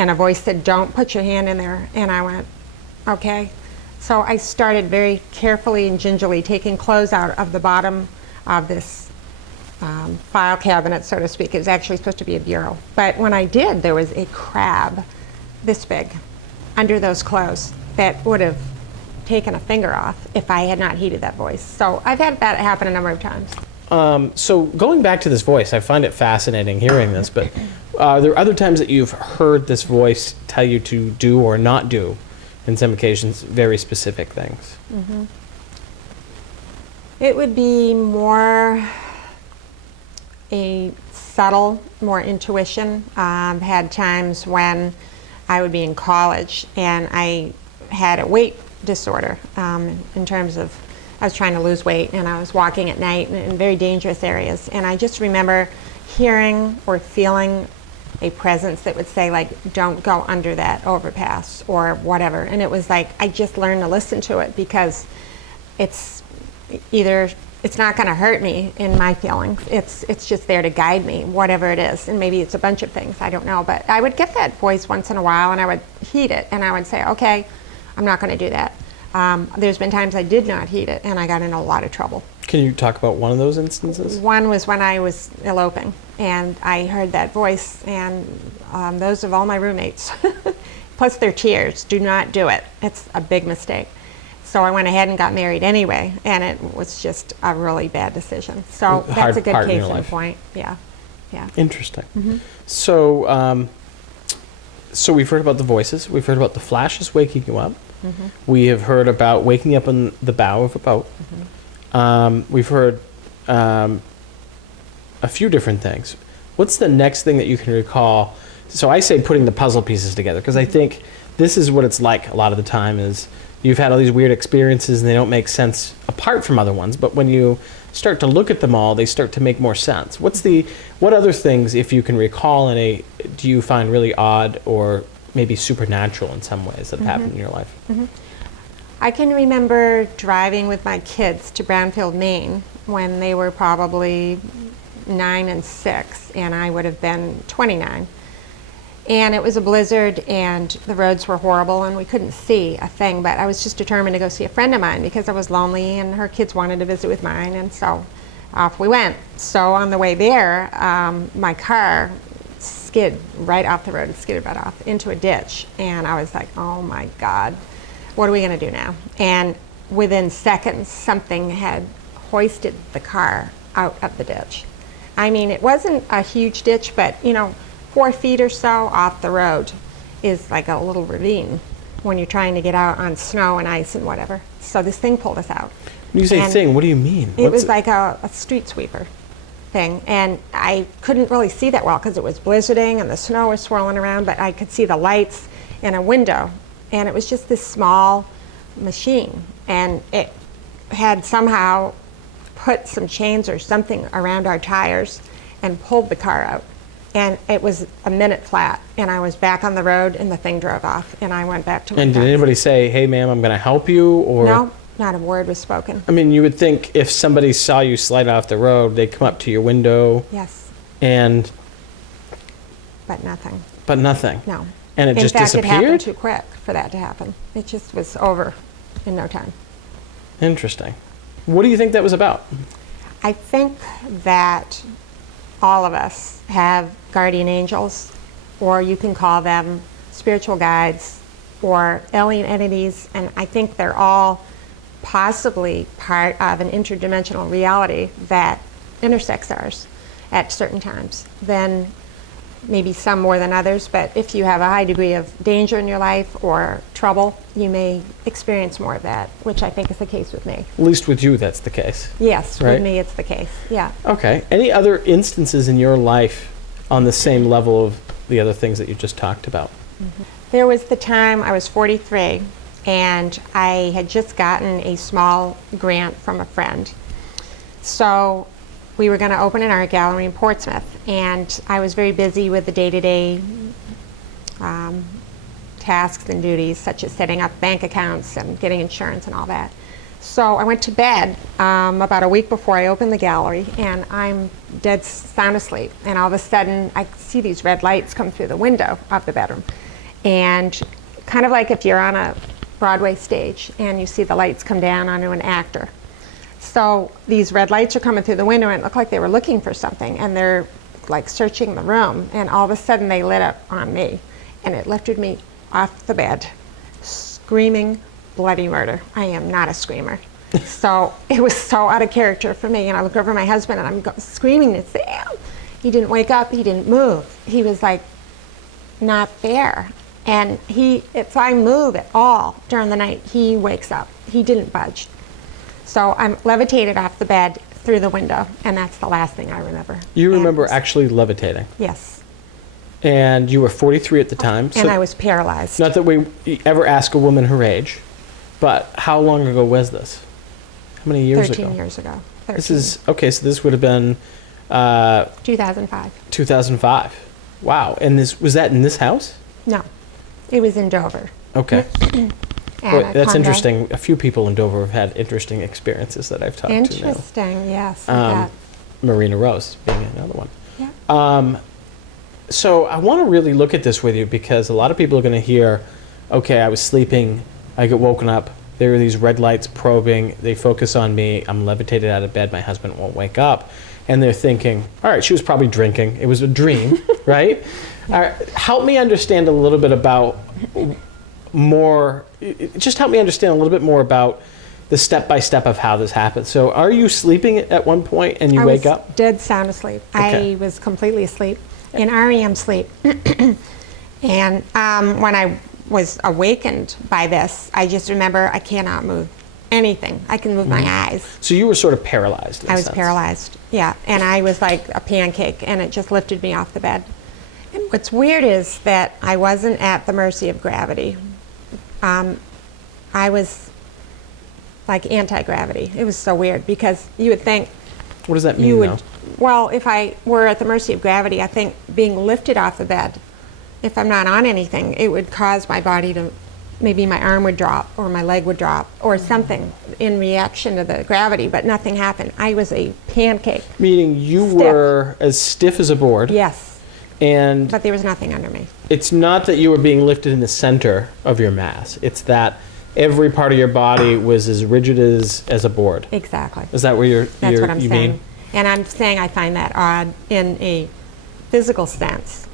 and a voice said, "Don't put your hand in there." And I went, okay. So I started very carefully and gingerly taking clothes out of the bottom of this file cabinet, so to speak. It was actually supposed to be a bureau. But when I did, there was a crab this big under those clothes that would have taken a finger off if I had not heeded that voice. So I've had that happen a number of times. So going back to this voice, I find it fascinating hearing this, but there are other times that you've heard this voice tell you to do or not do, in some occasions, very specific things. Mm-hmm. It would be more a subtle, more intuition. Had times when I would be in college and I had a weight disorder in terms of I was trying to lose weight and I was walking at night in very dangerous areas, and I just remember hearing or feeling a presence that would say, like, don't go under that overpass or whatever. And it was like I just learned to listen to it because it's not going to hurt me in my feelings. It's just there to guide me, whatever it is. And maybe it's a bunch of things, I don't know. But I would get that voice once in a while and I would heed it and I would say, okay, I'm not going to do that. There's been times I did not heed it and I got in a lot of trouble. Can you talk about one of those instances? One was when I was eloping and I heard that voice, and those of all my roommates, plus their cheers, do not do it. It's a big mistake. So I went ahead and got married anyway, and it was just a really bad decision. So that's a good case in point. Yeah, yeah. Interesting. Mm-hmm. So, so we've heard about the voices. We've heard about the flashes waking you up. Mm-hmm. We have heard about waking up on the bow of a boat. Mm-hmm. We've heard a few different things. What's the next thing that you can recall? So I say putting the puzzle pieces together, because I think this is what it's like a lot of the time is you've had all these weird experiences and they don't make sense apart from other ones, but when you start to look at them all, they start to make more sense. What other things, if you can recall do you find really odd or maybe supernatural in some ways that have happened in your life? Mm-hmm. I can remember driving with my kids to Brownfield, Maine when they were probably 9 and 6, and I would have been 29. And it was a blizzard and the roads were horrible and we couldn't see a thing, but I was just determined to go see a friend of mine because I was lonely and her kids wanted to visit with mine, and so off we went. So on the way there, my car skid right off the road and skidded right off into a ditch, and I was like, oh my God, what are we going to do now? And within seconds, something had hoisted the car out of the ditch. I mean, it wasn't a huge ditch, but 4 feet or so off the road is like a little ravine when you're trying to get out on snow and ice and whatever. So this thing pulled us out. When you say thing, what do you mean? It was like a street sweeper thing, and I couldn't really see that well because it was blizzarding and the snow was swirling around, but I could see the lights in a window, and it was just this small machine, and it had somehow put some chains or something around our tires and pulled the car out. And it was a minute flat, and I was back on the road, and the thing drove off, and I went back to my And did anybody say, hey, ma'am, I'm going to help you? Or No, not a word was spoken. I mean, you would think if somebody saw you slide off the road, they'd come up to your window. Yes. And... But nothing. But nothing. No. And it just disappeared? In fact, it happened too quick for that to happen. It just was over in no time. Interesting. What do you think that was about? I think that all of us have guardian angels, or you can call them spiritual guides or alien entities, and I think they're all possibly part of an interdimensional reality that intersects ours at certain times. Then maybe some more than others, but if you have a high degree of danger in your life or trouble, you may experience more of that, which I think is the case with me. At least with you, that's the case. Yes, right? With me it's the case, yeah. Okay. Any other instances in your life on the same level of the other things that you just talked about? Mm-hmm. There was the time I was 43, and I had just gotten a small grant from a friend. So we were going to open an art gallery in Portsmouth, and I was very busy with the day-to-day tasks and duties, such as setting up bank accounts and getting insurance and all that. So I went to bed about a week before I opened the gallery, and I'm dead sound asleep, and all of a sudden I see these red lights come through the window of the bedroom. And kind of like if you're on a Broadway stage and you see the lights come down onto an actor. So these red lights are coming through the window and it looked like they were looking for something, and they're like searching the room, and all of a sudden they lit up on me and it lifted me off the bed, screaming bloody murder. I am not a screamer. So it was so out of character for me, and I look over at my husband and I'm screaming to Sam. He didn't wake up, he didn't move. He was like not there. And if I move at all during the night, he wakes up. He didn't budge. So I'm levitated off the bed through the window, and that's the last thing I remember. You remember actually levitating? Yes. And you were 43 at the time. And I was paralyzed. Not that we ever ask a woman her age, but how long ago was this? How many years ago? 13 years ago. 13. This is, okay, so this would have been 2005. 2005. Wow. And was that in this house? No. It was in Dover. Okay. Well, that's interesting. A few people in Dover have had interesting experiences that I've talked to now. Interesting, yes. I Marina Rose being another one. Yeah. So I want to really look at this with you, because a lot of people are going to hear, okay, I was sleeping, I get woken up, there are these red lights probing, they focus on me, I'm levitated out of bed, my husband won't wake up. And they're thinking, all right, she was probably drinking, it was a dream, right? Help me understand a little bit about just help me understand a little bit more about the step-by-step of how this happened. So are you sleeping at one point and you wake up? I was dead sound asleep. Okay. I was completely asleep, in REM sleep. And when I was awakened by this, I just remember I cannot move anything. I can move my eyes. So you were sort of paralyzed in a I was sense. paralyzed, yeah. And I was like a pancake, and it just lifted me off the bed. And what's weird is that I wasn't at the mercy of gravity. I was like anti-gravity. It was so weird, because you would think What does that mean now? well, if I were at the mercy of gravity, I think being lifted off the bed, if I'm not on anything, it would cause my body to, maybe my arm would drop or my leg would drop or something in reaction to the gravity, but nothing happened. I was a pancake. Meaning you were as stiff as a board. Yes. And But there was nothing under me. it's not that you were being lifted in the center of your mass. It's that every part of your body was as rigid as a board. Exactly. Is that what That's what I'm you saying. mean? And I'm saying I find that odd in a physical sense.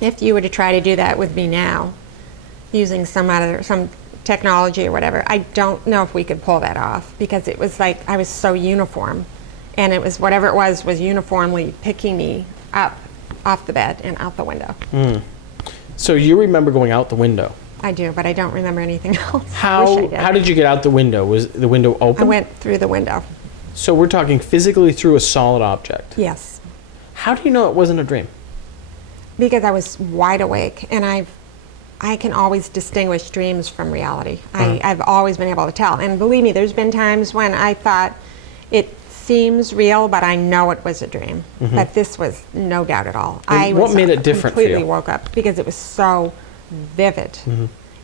If you were to try to do that with me now, using some technology or whatever, I don't know if we could pull that off, because it was like I was so uniform, and it was whatever it was uniformly picking me up off the bed and out the window. So you remember going out the window. I do, but I don't remember anything else. Wish I How did. did you get out the window? Was the window open? I went through the window. So we're talking physically through a solid object. Yes. How do you know it wasn't a dream? Because I was wide awake, and I can always distinguish dreams from reality. I've always been able to tell. And believe me, there's been times when I thought it seems real, but I know it was a dream. But this was no doubt at all. And what made it different for you? Completely woke up because it was so vivid,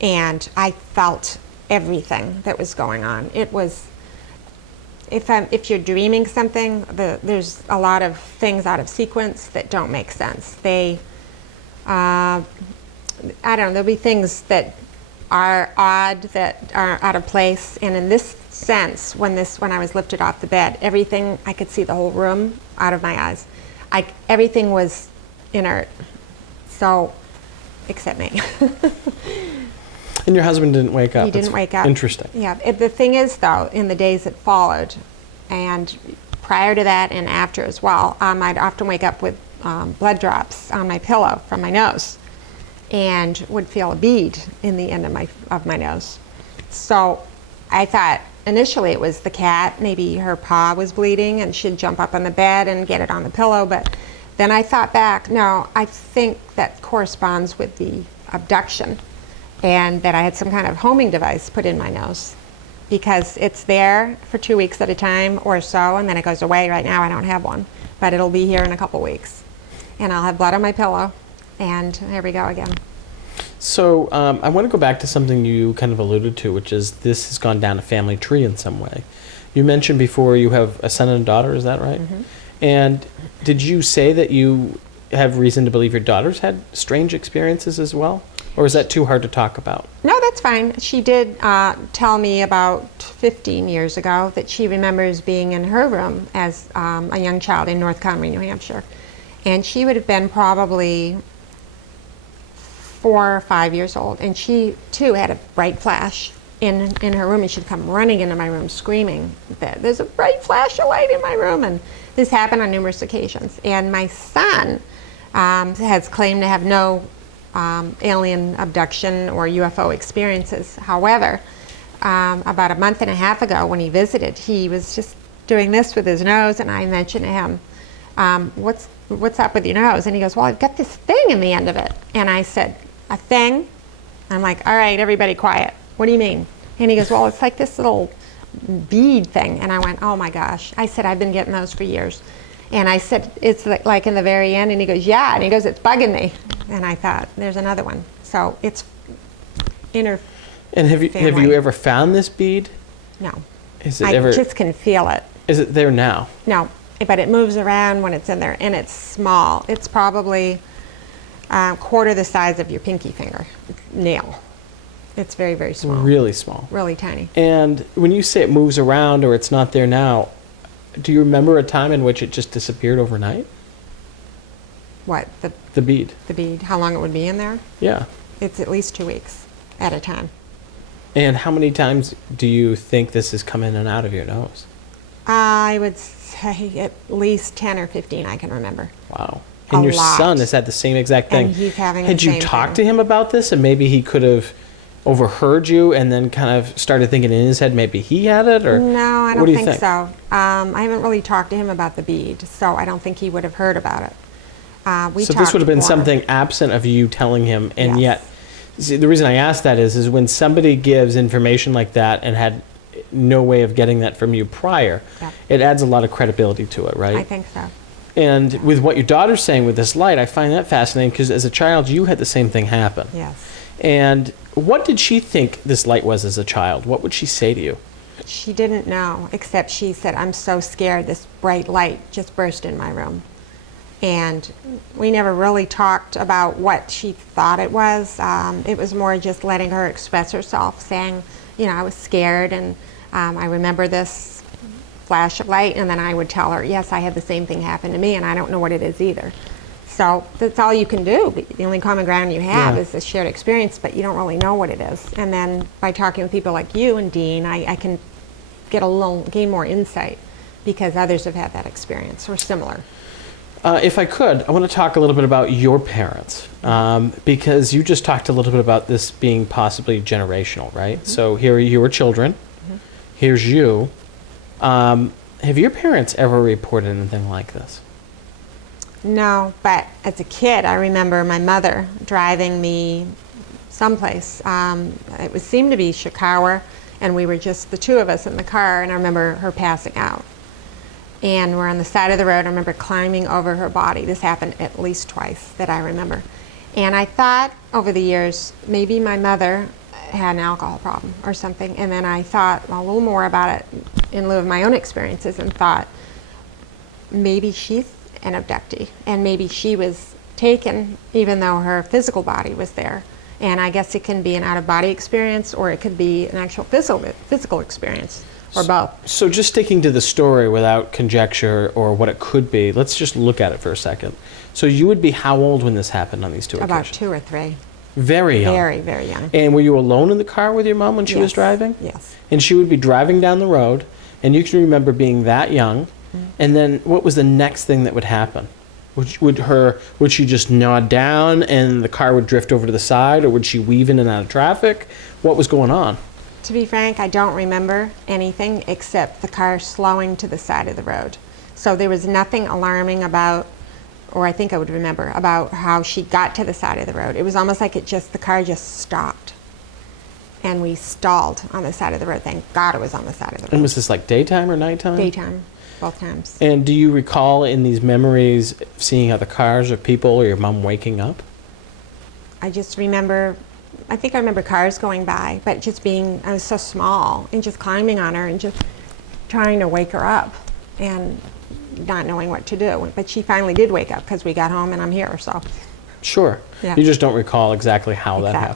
and I felt everything that was going on. It was, if you're dreaming something, there's a lot of things out of sequence that don't make sense. I don't know, there'll be things that are odd, that are out of place, and in this sense, when I was lifted off the bed, everything, I could see the whole room out of my eyes. Everything was inert, so, except me. And your husband didn't wake up? He didn't wake up. Interesting. Yeah, the thing is though, in the days that followed, and prior to that and after as well, I'd often wake up with blood drops on my pillow from my nose, and would feel a bead in the end of my nose. So I thought initially it was the cat, maybe her paw was bleeding and she'd jump up on the bed and get it on the pillow, but then I thought back, no, I think that corresponds with the abduction, and that I had some kind of homing device put in my nose, because it's there for 2 weeks at a time or so, and then it goes away. Right now I don't have one, but it'll be here in a couple weeks, and I'll have blood on my pillow, and here we go again. So I want to go back to something you kind of alluded to, which is this has gone down a family tree in some way. You mentioned before you have a son and a daughter, is that right? And did you say that you have reason to believe your daughters had strange experiences as well? Or is that too hard to talk about? No, that's fine. She did tell me about 15 years ago that she remembers being in her room as a young child in North Conway, New Hampshire. And she would have been probably 4 or 5 years old. And she, too, had a bright flash in her room. And she'd come running into my room screaming that there's a bright flash of light in my room. And this happened on numerous occasions. And my son has claimed to have no alien abduction or UFO experiences. However, about a month and a half ago when he visited, he was just doing this with his nose, and I mentioned to him, what's up with your nose? And he goes, well, I've got this thing in the end of it. And I said, a thing? I'm like, all right, everybody quiet. What do you mean? And he goes, well, it's like this little bead thing. And I went, oh my gosh. I said, I've been getting those for years. And I said, it's like in the very end. And he goes, yeah. And he goes, it's bugging me. And I thought, there's another one. So it's inner. And have you ever found this bead? No. Is it I ever? just can feel it. Is it there now? No, but it moves around when it's in there, and it's small. It's probably a quarter the size of your pinky finger nail. It's very, very small. Really small. Really tiny. And when you say it moves around or it's not there now, do you remember a time in which it just disappeared overnight? What? The bead. The bead. How long it would be in there? Yeah. It's at least 2 weeks at a time. And how many times do you think this has come in and out of your nose? I would say at least 10 or 15 I can remember. Wow. And your son has had the same exact thing. And he's having the Had you same talked thing. to him about this, and maybe he could have overheard you and then kind of started thinking in his head maybe he had it? Or No, I what don't do you think so. I haven't really talked to him about the bead, so I don't think he would have heard about it. So this would have been more. something absent of you telling him, and Yes. yet, see, the reason I ask that is when somebody gives information like that and had no way of getting that from you prior, Yep. it adds a lot of credibility to it, right? I think so. And with what your daughter's saying with this light, I find that fascinating because as a child, you had the same thing happen. Yes. And what did she think this light was as a child? What would she say to you? She didn't know, except she said, I'm so scared this bright light just burst in my room. And we never really talked about what she thought it was. It was more just letting her express herself, saying, you know, I was scared, and I remember this flash of light, and then I would tell her, yes, I had the same thing happen to me, and I don't know what it is either. So that's all you can do. The only common ground you have is this shared experience, but you don't really know what it is. And then by talking with people like you and Dean, I can gain more insight because others have had that experience or similar. If I could, I want to talk a little bit about your parents, because you just talked a little bit about this being possibly generational, right? Mm-hmm. So here you were children, here's you. Have your parents ever reported anything like this? No, but as a kid, I remember my mother driving me someplace. It seemed to be Chicago, and we were just the two of us in the car, and I remember her passing out. And we're on the side of the road. I remember climbing over her body. This happened at least twice that I remember. And I thought over the years, maybe my mother had an alcohol problem or something. And then I thought a little more about it in lieu of my own experiences and thought, maybe she's an abductee. And maybe she was taken even though her physical body was there. And I guess it can be an out-of-body experience, or it could be an actual physical experience. Or both. So just sticking to the story without conjecture or what it could be, let's just look at it for a second. So you would be how old when this happened on these two About occasions? 2 or 3. Very young. Very, very young. And were you alone in the car with your mom when she was driving? Yes. And she would be driving down the road, and you can remember being that young, and then what was the next thing that would happen? Would she just nod down and the car would drift over to the side, or would she weave in and out of traffic? What was going on? To be frank, I don't remember anything except the car slowing to the side of the road. So there was nothing alarming about, or I think I would remember, about how she got to the side of the road. It was almost like the car just stopped. And we stalled on the side of the road. Thank God it was on the side of the road. And was this like daytime or nighttime? Daytime, both times. And do you recall in these memories seeing other cars or people or your mom waking up? I just remember, I think I remember cars going by, but just being, I was so small, and just climbing on her and just trying to wake her up and not knowing what to do. But she finally did wake up because we got home and I'm here, so. Sure. Yeah. You just don't recall exactly how that happened. Exactly.